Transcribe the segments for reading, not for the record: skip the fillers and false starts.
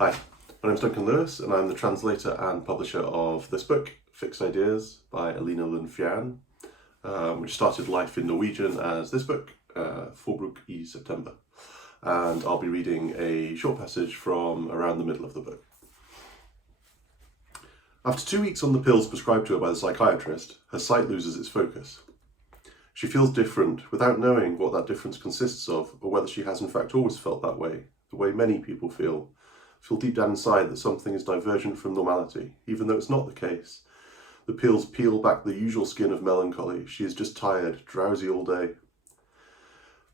Hi, my name is Duncan and I'm the translator and publisher of this book, Fixed Ideas by Eline Lund Fjæren, which started life in Norwegian as this book, Forbruk I September. And I'll be reading a short passage from around the middle of the book. After 2 weeks on the pills prescribed to her by the psychiatrist, her sight loses its focus. She feels different without knowing what that difference consists of, or whether she has in fact always felt that way, the way many people feel deep down inside that something is divergent from normality, even though it's not the case. The pills peel back the usual skin of melancholy. She is just tired, drowsy all day.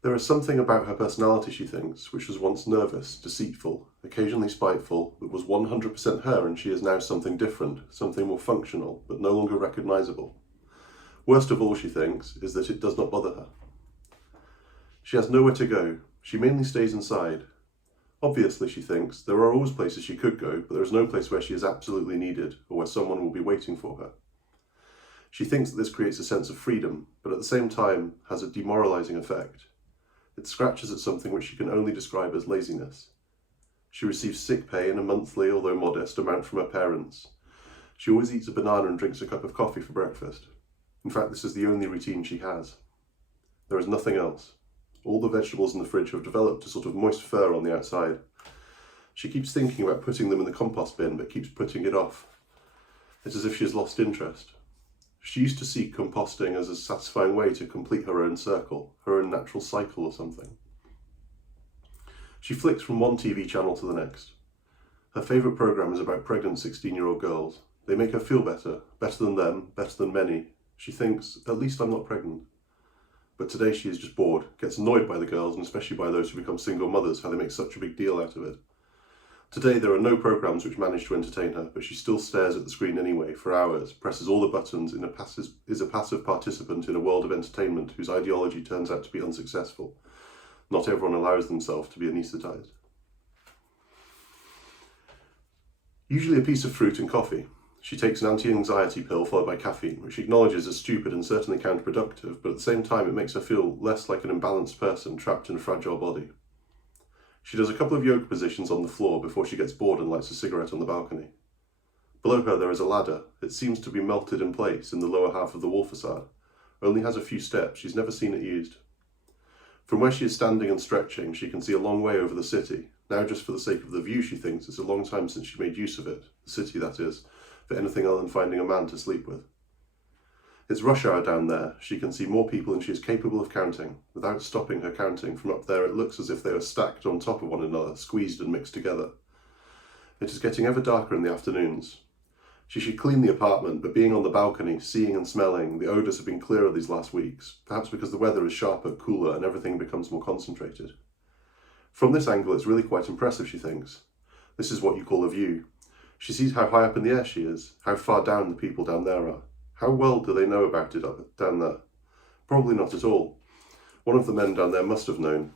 There is something about her personality, she thinks, which was once nervous, deceitful, occasionally spiteful, but was 100% her, and she is now something different, something more functional, but no longer recognizable. Worst of all, she thinks, is that it does not bother her. She has nowhere to go. She mainly stays inside. Obviously, she thinks, there are always places she could go, but there is no place where she is absolutely needed, or where someone will be waiting for her. She thinks that this creates a sense of freedom, but at the same time has a demoralizing effect. It scratches at something which she can only describe as laziness. She receives sick pay in a monthly, although modest, amount from her parents. She always eats a banana and drinks a cup of coffee for breakfast. In fact, this is the only routine she has. There is nothing else. All the vegetables in the fridge have developed a sort of moist fur on the outside. She keeps thinking about putting them in the compost bin, but keeps putting it off. It's as if she has lost interest. She used to see composting as a satisfying way to complete her own circle, her own natural cycle or something. She flicks from one TV channel to the next. Her favourite programme is about pregnant 16-year-old girls. They make her feel better than them, better than many. She thinks, at least I'm not pregnant. But today she is just bored, gets annoyed by the girls, and especially by those who become single mothers, how they make such a big deal out of it. Today there are no programmes which manage to entertain her, but she still stares at the screen anyway, for hours, presses all the buttons, is a passive participant in a world of entertainment whose ideology turns out to be unsuccessful. Not everyone allows themselves to be anaesthetised. Usually a piece of fruit and coffee. She takes an anti-anxiety pill followed by caffeine, which she acknowledges as stupid and certainly counterproductive, but at the same time it makes her feel less like an imbalanced person trapped in a fragile body. She does a couple of yoga positions on the floor before she gets bored and lights a cigarette on the balcony. Below her there is a ladder. It seems to be melted in place in the lower half of the wall facade. Only has a few steps. She's never seen it used. From where she is standing and stretching, she can see a long way over the city. Now, just for the sake of the view, she thinks it's a long time since she made use of it, the city that is, for anything other than finding a man to sleep with. It's rush hour down there. She can see more people than she is capable of counting. Without stopping her counting, from up there it looks as if they are stacked on top of one another, squeezed and mixed together. It is getting ever darker in the afternoons. She should clean the apartment, but being on the balcony, seeing and smelling, the odours have been clearer these last weeks, perhaps because the weather is sharper, cooler, and everything becomes more concentrated. From this angle it's really quite impressive, she thinks. This is what you call a view. She sees how high up in the air she is, how far down the people down there are. How well do they know about it down there? Probably not at all. One of the men down there must have known.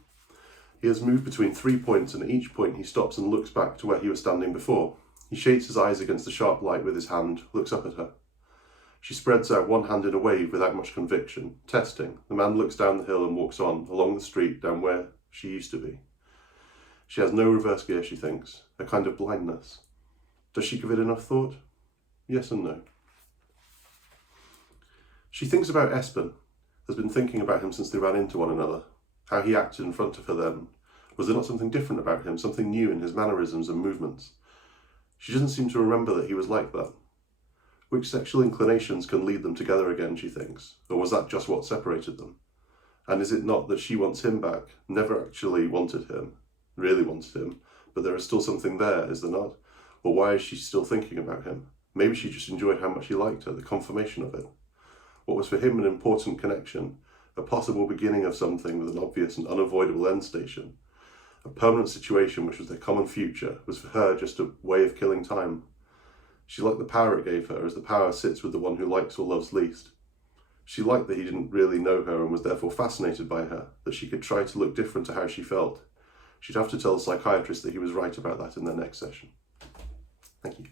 He has moved between 3 points, and at each point he stops and looks back to where he was standing before. He shades his eyes against the sharp light with his hand, looks up at her. She spreads out one hand in a wave without much conviction, testing. The man looks down the hill and walks on, along the street, down where she used to be. She has no reverse gear, she thinks, a kind of blindness. Does she give it enough thought? Yes and no. She thinks about Espen, has been thinking about him since they ran into one another, how he acted in front of her then. Was there not something different about him, something new in his mannerisms and movements? She doesn't seem to remember that he was like that. Which sexual inclinations can lead them together again, she thinks, or was that just what separated them? And is it not that she wants him back, never actually wanted him, really wanted him, but there is still something there, is there not? Or why is she still thinking about him? Maybe she just enjoyed how much he liked her, the confirmation of it. What was for him an important connection, a possible beginning of something with an obvious and unavoidable end station, a permanent situation which was their common future, was for her just a way of killing time. She liked the power it gave her, as the power sits with the one who likes or loves least. She liked that he didn't really know her and was therefore fascinated by her, that she could try to look different to how she felt. She'd have to tell the psychiatrist that he was right about that in their next session. Thank you.